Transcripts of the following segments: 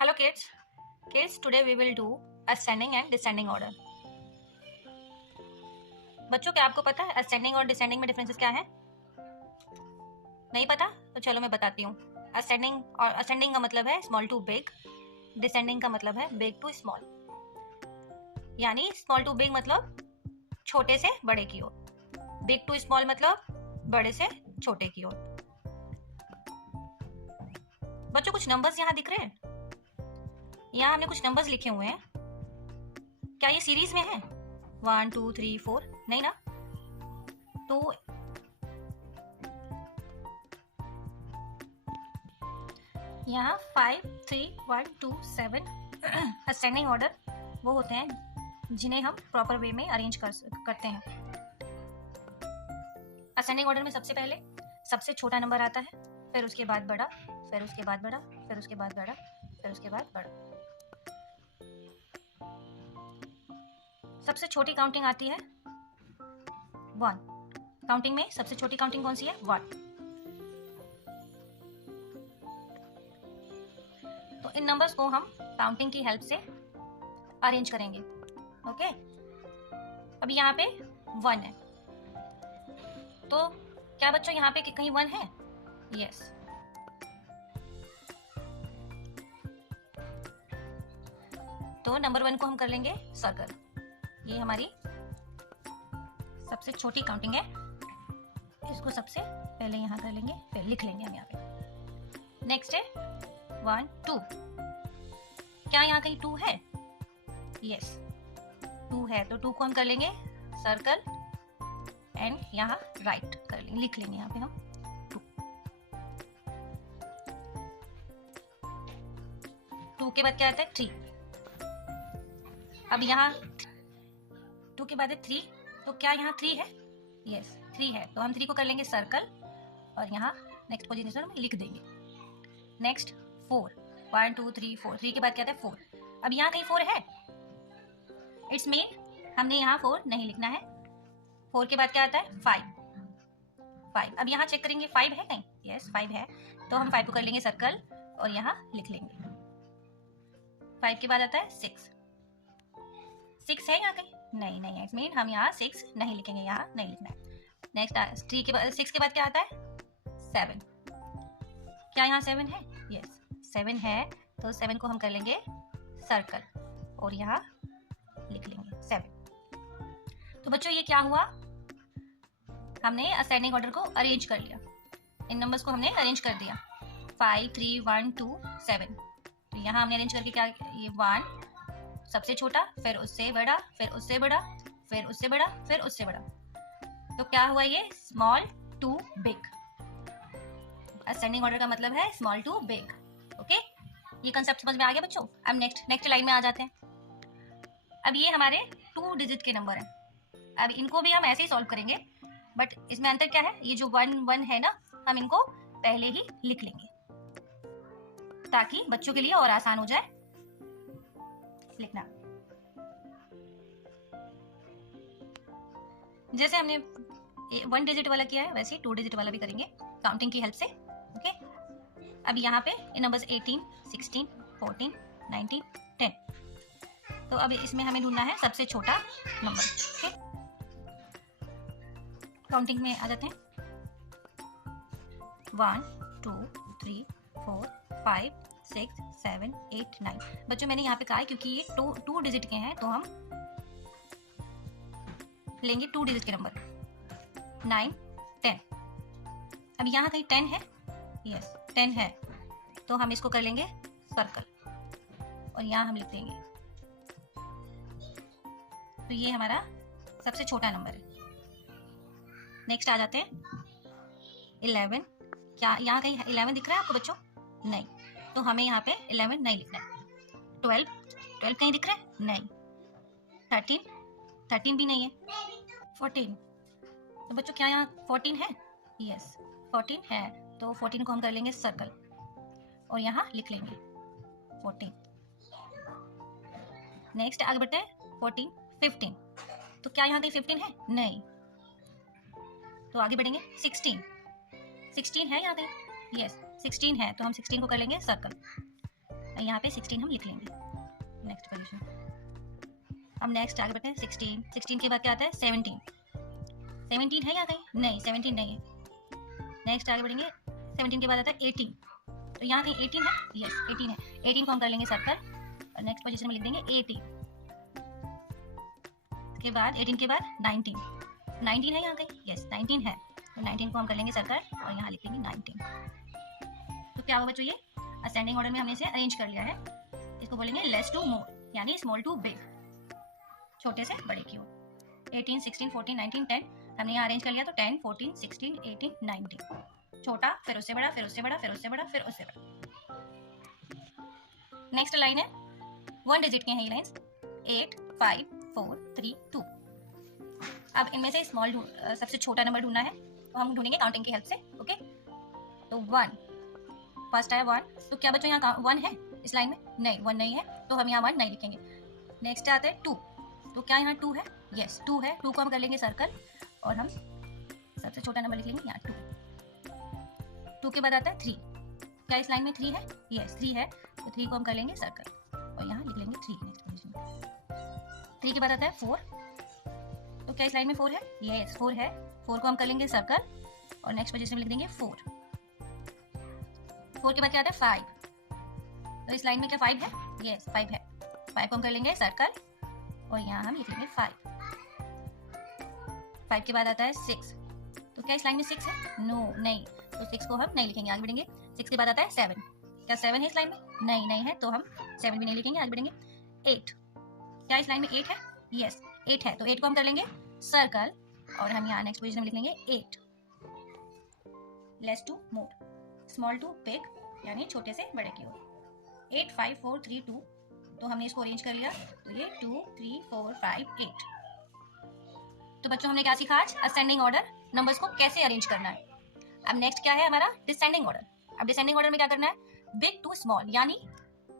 Hello kids. Kids, today we will do ascending and descending order. बच्चों क्या आपको पता है ascending और descending में डिफरेंसेस क्या है? नहीं पता? तो चलो मैं बताती हूँ. ascending का मतलब है small to big, descending का मतलब है big to small. यानी small to big मतलब छोटे से बड़े की ओर, big to small मतलब बड़े से छोटे की ओर. बच्चों कुछ नंबर्स यहाँ दिख रहे हैं. यहाँ हमने कुछ नंबर्स लिखे हुए हैं. क्या ये सीरीज में है? 1 2 3 4 नहीं ना. तो यहाँ 5 3 1 2 7 असेंडिंग ऑर्डर वो होते हैं जिन्हें हम प्रॉपर वे में अरेंज करते हैं. असेंडिंग ऑर्डर में सबसे पहले सबसे छोटा नंबर आता है, फिर उसके बाद बड़ा, फिर उसके बाद बड़ा, फिर उसके बाद बड़ा, फिर उसके बाद बड़ा. सबसे छोटी काउंटिंग आती है 1. काउंटिंग में सबसे छोटी काउंटिंग कौन सी है? 1. तो इन नंबर्स को हम काउंटिंग की हेल्प से अरेंज करेंगे. ओके. अब यहाँ पे 1 है, तो क्या बच्चों यहाँ पे कहीं 1 है? यस. तो नंबर 1 को हम कर लेंगे सर्कल. ये हमारी सबसे छोटी काउंटिंग है. इसको सबसे पहले यहाँ कर लेंगे, फिर लिख लेंगे हम यहाँ पे. नेक्स्ट है 1 2. क्या यहाँ कहीं 2 है? यस 2 है, तो 2 को हम कर लेंगे सर्कल एंड यहाँ राइट कर लेंगे, लिख लेंगे यहाँ पे हम 2. 2 के बाद क्या आता है? 3. अब यहाँ 2 के बाद है 3, तो क्या यहाँ 3 है? यस 3 है, तो हम 3 को कर लेंगे सर्कल और यहाँ नेक्स्ट पोजीशन में लिख देंगे. नेक्स्ट 4 1 2 3 4. 3 के बाद क्या आता है? 4. अब यहाँ कहीं 4 है? इट्स मीन हमने यहाँ 4 नहीं लिखना है. 4 के बाद क्या आता है? 5. अब यहाँ चेक करेंगे 5 है कहीं? यस 5 है, तो हम 5 को कर लेंगे सर्कल और यहाँ लिख लेंगे. 5 के बाद आता है 6. 6 है यहाँ कहीं? नहीं है. इट्स मीन हम यहाँ 6 नहीं लिखेंगे, यहाँ नहीं लिखना है. नेक्स्ट 3 के बाद 6 के बाद क्या आता है? 7. क्या यहाँ 7 है? यस 7 है, तो 7 को हम कर लेंगे सर्कल और यहाँ लिख लेंगे 7. तो बच्चों ये क्या हुआ? हमने असेंडिंग ऑर्डर को अरेंज कर लिया. इन नंबर्स को हमने अरेंज कर दिया 5 3 1 2 7. तो यहाँ हमने अरेंज करके क्या, ये 1 सबसे छोटा, फिर उससे बड़ा, फिर उससे बड़ा, फिर उससे बड़ा, फिर उससे बड़ा. तो क्या हुआ? ये small to big. Ascending order का मतलब है स्मॉल टू बिग. ओके, ये कंसेप्ट समझ में आ गया बच्चों? अब नेक्स्ट लाइन में आ जाते हैं. अब ये हमारे 2 डिजिट के नंबर हैं. अब इनको भी हम ऐसे ही सॉल्व करेंगे, बट इसमें अंतर क्या है? ये जो 1 1 है ना, हम इनको पहले ही लिख लेंगे ताकि बच्चों के लिए और आसान हो जाए लिखना. जैसे हमने 1 डिजिट वाला किया है, वैसे ही 2 डिजिट वाला भी करेंगे काउंटिंग की हेल्प से. ओके. अब यहाँ पे ये नंबर्स 18 16 14 19 10. तो अब इसमें हमें ढूंढना है सबसे छोटा नंबर. ओके, काउंटिंग में आ जाते हैं. 1 2 3 4 5 6 7 8 9. बच्चों मैंने यहाँ पे कहा है क्योंकि ये 2 डिजिट के हैं, तो हम लेंगे 2 डिजिट के नंबर 9 10. अब यहाँ कहीं 10 है? यस 10 है, तो हम इसको कर लेंगे सर्कल और यहाँ हम लिख देंगे. तो ये हमारा सबसे छोटा नंबर है. नेक्स्ट आ जाते हैं 11. क्या यहाँ कहीं 11 दिख रहा है आपको बच्चों? नहीं, तो हमें यहाँ पे 11 नहीं लिखना है. 12 कहीं दिख रहा है? नहीं. 13 भी नहीं है. 14. तो बच्चों क्या यहाँ 14 है? यस 14 है, तो 14 को हम कर लेंगे सर्कल और यहाँ लिख लेंगे 14. नेक्स्ट आगे बढ़ते हैं 14 15. तो क्या यहाँ कहीं 15 है? नहीं, तो आगे बढ़ेंगे 16 है यहाँ कहीं? यस 16 है, तो हम 16 को कर लेंगे सर्कल यहाँ पे 16 हम लिख लेंगे नेक्स्ट पोजीशन। अब नेक्स्ट आगे बढ़ते हैं 16 के बाद क्या आता है 17 है यहाँ कहीं? नहीं 17 नहीं है। नेक्स्ट आगे बढ़ेंगे 17 के बाद आता है 18, तो यहाँ कहीं 18 है? यस 18 है। 18 को हम कर लेंगे सर्कल और नेक्स्ट पोजीशन में लिख देंगे 18 के बाद 18 के बाद 19 है यहाँ कहीं? यस 19 है, तो 19 को हम कर लेंगे सर्कल और यहाँ लिख देंगे 19। तो क्या होगा बच्चों, ये असेंडिंग ऑर्डर में हमने इसे अरेंज कर लिया है। इसको बोलेंगे लेस टू मोर यानी स्मॉल टू बिग, छोटे से बड़े की ओर। 18 16 14 19 10 हमने यहाँ अरेंज कर लिया, तो 10 14 16 18 19, छोटा फिर उससे बड़ा फिर उससे बड़ा फिर उससे बड़ा फिर उससे बड़ा। नेक्स्ट लाइन है 1 डिजिट के हैं ये लाइंस 8 5 4 3 2। अब इनमें से स्मॉल सबसे छोटा नंबर ढूंढना है, तो हम ढूंढेंगे काउंटिंग की हेल्प से। ओके, तो 1 फर्स्ट आया 1, तो क्या बच्चों यहाँ 1 है इस लाइन में? नहीं 1 नहीं है, तो हम यहाँ 1 नहीं लिखेंगे। नेक्स्ट आता है 2, तो क्या यहाँ 2 है? यस 2 है, 2 को हम कर लेंगे सर्कल और हम सबसे छोटा नंबर लिख लेंगे यहाँ 2 के बाद आता है 3, क्या इस लाइन में 3 है? यस 3 है, तो 3 को हम कर लेंगे सर्कल और यहाँ लिख लेंगे 3 नेक्स्ट पोजीशन। 3 के बाद आता है 4, तो क्या इस लाइन में 4 है? यस 4 है, 4 को हम कर लेंगे सर्कल और नेक्स्ट पोजीशन में लिख देंगे 4 के बाद क्या आता है 5, तो इस लाइन में क्या 5 है? यस 5 है, 5 को हम कर लेंगे सर्कल और यहाँ हम लिख लेंगे 5 के बाद आता है 6, तो क्या इस लाइन में 6 है? नो नहीं, तो 6 को हम नहीं लिखेंगे, आगे बढ़ेंगे। 6 के बाद आता है 7, क्या 7 है इस लाइन में? नहीं है, तो हम 7 भी नहीं लिखेंगे, आगे बढ़ेंगे। 8, क्या इस लाइन में 8 है? यस 8 है, तो 8 को हम कर लेंगे सर्कल और हम यहाँ नेक्स्ट पोजीशन में लिख लेंगे 8। Less to more small to big यानी छोटे से बड़े की ओर। 8 5 4 3 2, तो हमने इसको अरेंज कर लिया, तो ये 2 3 4 5 8। तो बच्चों हमने क्या सीखा आज? असेंडिंग ऑर्डर नंबर्स को कैसे अरेंज करना है। अब नेक्स्ट क्या है हमारा? Descending order. अब डिसेंडिंग ऑर्डर में क्या करना है? बिग टू स्मॉल यानी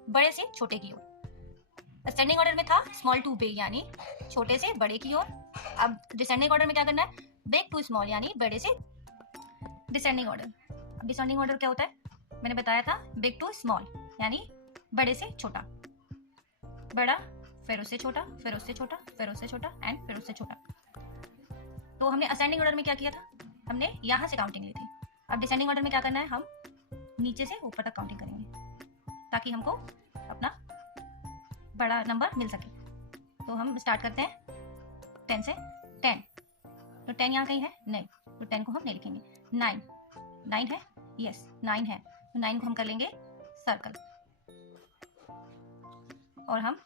बड़े से छोटे की ओर। असेंडिंग ऑर्डर में था स्मॉल टू बिग यानी छोटे से बड़े की ओर। अब डिसेंडिंग ऑर्डर में क्या करना है? बिग टू स्मॉल यानी बड़े से डिसेंडिंग ऑर्डर। अब डिसेंडिंग ऑर्डर क्या होता है? मैंने बताया था बिग टू स्मॉल यानी बड़े से छोटा, बड़ा फिर उससे छोटा फिर उससे छोटा फिर उससे छोटा एंड फिर उससे छोटा। तो हमने असेंडिंग ऑर्डर में क्या किया था? हमने यहाँ से काउंटिंग ली थी। अब डिसेंडिंग ऑर्डर में क्या करना है? हम नीचे से ऊपर तक काउंटिंग करेंगे ताकि हमको अपना बड़ा नंबर मिल सके। तो हम स्टार्ट करते हैं 10 से। 10, तो 10 यहाँ कहीं है? नहीं, तो 10 को हम नहीं लिखेंगे। 9 है? यस 9 है, तो 9 को हम कर लेंगे सर्कल और हम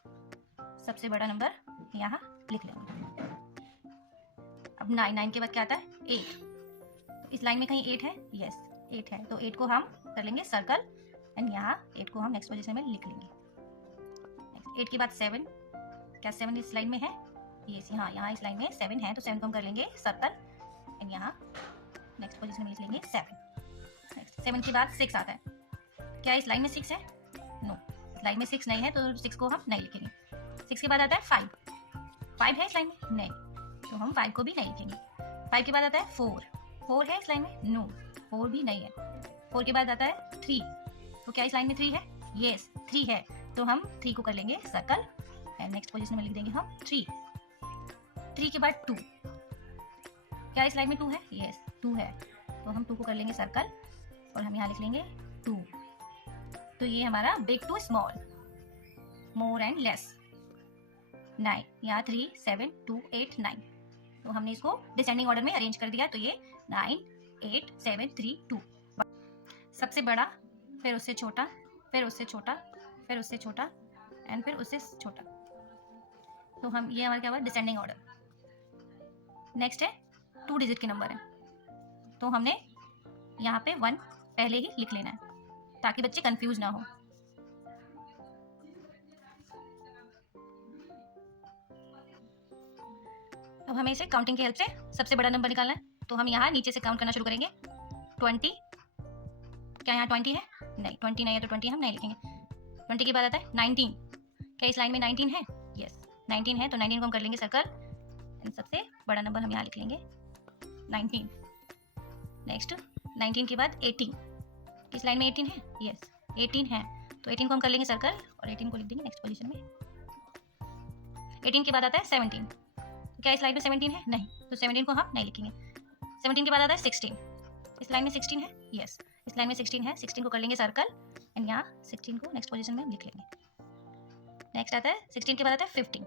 सबसे बड़ा नंबर यहाँ लिख लेंगे। अब 9 के बाद क्या आता है? 8, तो इस लाइन में कहीं 8 है? यस 8 है, तो 8 को हम कर लेंगे सर्कल एंड यहाँ 8 को हम नेक्स्ट पोजीशन में लिख लेंगे। 8 के बाद 7, क्या 7 इस लाइन में है? यस हाँ, यहाँ इस लाइन में 7 है, तो 7 को हम कर लेंगे सर्कल एंड यहाँ नेक्स्ट पोजीशन में लिख लेंगे 7। नेक्स्ट 7 के बाद 6 आता है, क्या इस लाइन में 6 है? नो, लाइन में 6 नहीं है, तो 6 को हम नहीं लिखेंगे। 6 के बाद आता है 5 है इस लाइन में? नहीं, तो हम 5 को भी नहीं लिखेंगे। 5 के बाद आता है 4 है इस लाइन में? नो, 4 भी नहीं है। 4 के बाद आता है 3, तो क्या इस लाइन में 3 है? यस 3 है, तो हम 3 को कर लेंगे सर्कल एंड नेक्स्ट पोजीशन में लिख देंगे हम 3 के बाद 2, क्या इस लाइन में 2 है? यस 2 है, तो हम 2 को कर लेंगे सर्कल और हम यहाँ लिख लेंगे 2। तो ये हमारा big to small, more and less. 9, यहाँ 3 7 2 8 9, तो हमने इसको डिसेंडिंग ऑर्डर में अरेंज कर दिया, तो ये 9 8 7 3 2। सबसे बड़ा फिर उससे छोटा फिर उससे छोटा फिर उससे छोटा एंड फिर उससे छोटा, तो हम ये हमारा क्या हुआ? Descending order. नेक्स्ट है 2 डिजिट के नंबर है, तो हमने यहाँ पे 1 पहले ही लिख लेना है ताकि बच्चे कंफ्यूज ना हो। अब हमें इसे काउंटिंग की हेल्प से सबसे बड़ा नंबर निकालना है, तो हम यहाँ नीचे से काउंट करना शुरू करेंगे। 20, क्या यहाँ 20 है? नहीं, 20 नहीं है, तो 20 हम नहीं लिखेंगे। 20 के बाद आता है 19, क्या इस लाइन में 19 है? यस 19 है, तो 19 को हम कर लेंगे सर्कल एंड सबसे बड़ा नंबर हम यहाँ लिख लेंगे 19। नेक्स्ट 19 के बाद 18, किस लाइन में 18 है? यस 18 है, तो 18 को हम कर लेंगे सर्कल और 18 को लिख देंगे नेक्स्ट पोजीशन में। 18 के बाद आता है 17। तो क्या इस लाइन में 17 है? नहीं, तो 17 को हम नहीं लिखेंगे। 17 के बाद आता है 16। इस लाइन में 16 है? यस, इस लाइन में 16 है। 16 को कर लेंगे सर्कल एंड यहाँ 16 को नेक्स्ट पोजीशन में लिख लेंगे। नेक्स्ट आता है 16 के बाद आता है 15।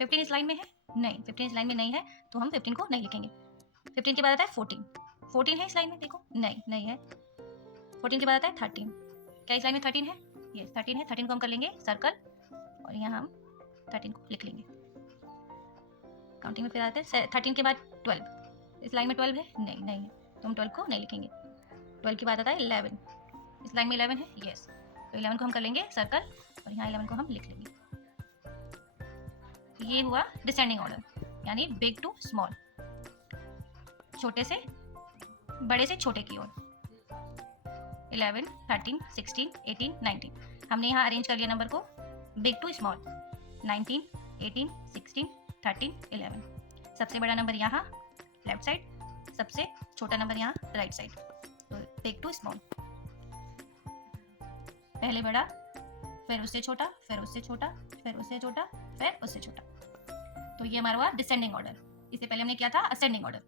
15 इस लाइन में है? नहीं, 15 इस लाइन में नहीं है, तो हम 15 को नहीं लिखेंगे। 15 के बाद आता है 14। 14 है इस लाइन में? देखो, नहीं, नहीं है। 14 के बाद आता है 13। क्या इस लाइन में 13 है? यस, 13 है। 13 को हम कर लेंगे सर्कल और यहाँ हम 13 को लिख लेंगे। काउंटिंग में फिर आते हैं 13 के बाद 12। इस लाइन में 12 है? नहीं, नहीं है, तो हम 12 को नहीं लिखेंगे। 12 के बाद आता है 11। इस लाइन में 11 है? यस, तो 11 को हम कर लेंगे सर्कल और यहाँ 11 को हम लिख लेंगे। ये हुआ डिसेंडिंग ऑर्डर, यानी बिग टू स्मॉल, छोटे से बड़े से छोटे की ओर। 11, 13, 16, 18, 19 हमने यहाँ अरेंज कर लिया नंबर को बिग टू स्मॉल। 19, 18, 16, 13, 11। सबसे बड़ा नंबर यहाँ लेफ्ट साइड, सबसे छोटा नंबर यहाँ राइट साइड। तो बिग टू स्मॉल, पहले बड़ा, फिर उससे छोटा, फिर उससे छोटा, फिर उससे छोटा, फिर उससे छोटा। तो ये हमारा हुआ डिसेंडिंग ऑर्डर। इससे पहले हमने किया था असेंडिंग ऑर्डर।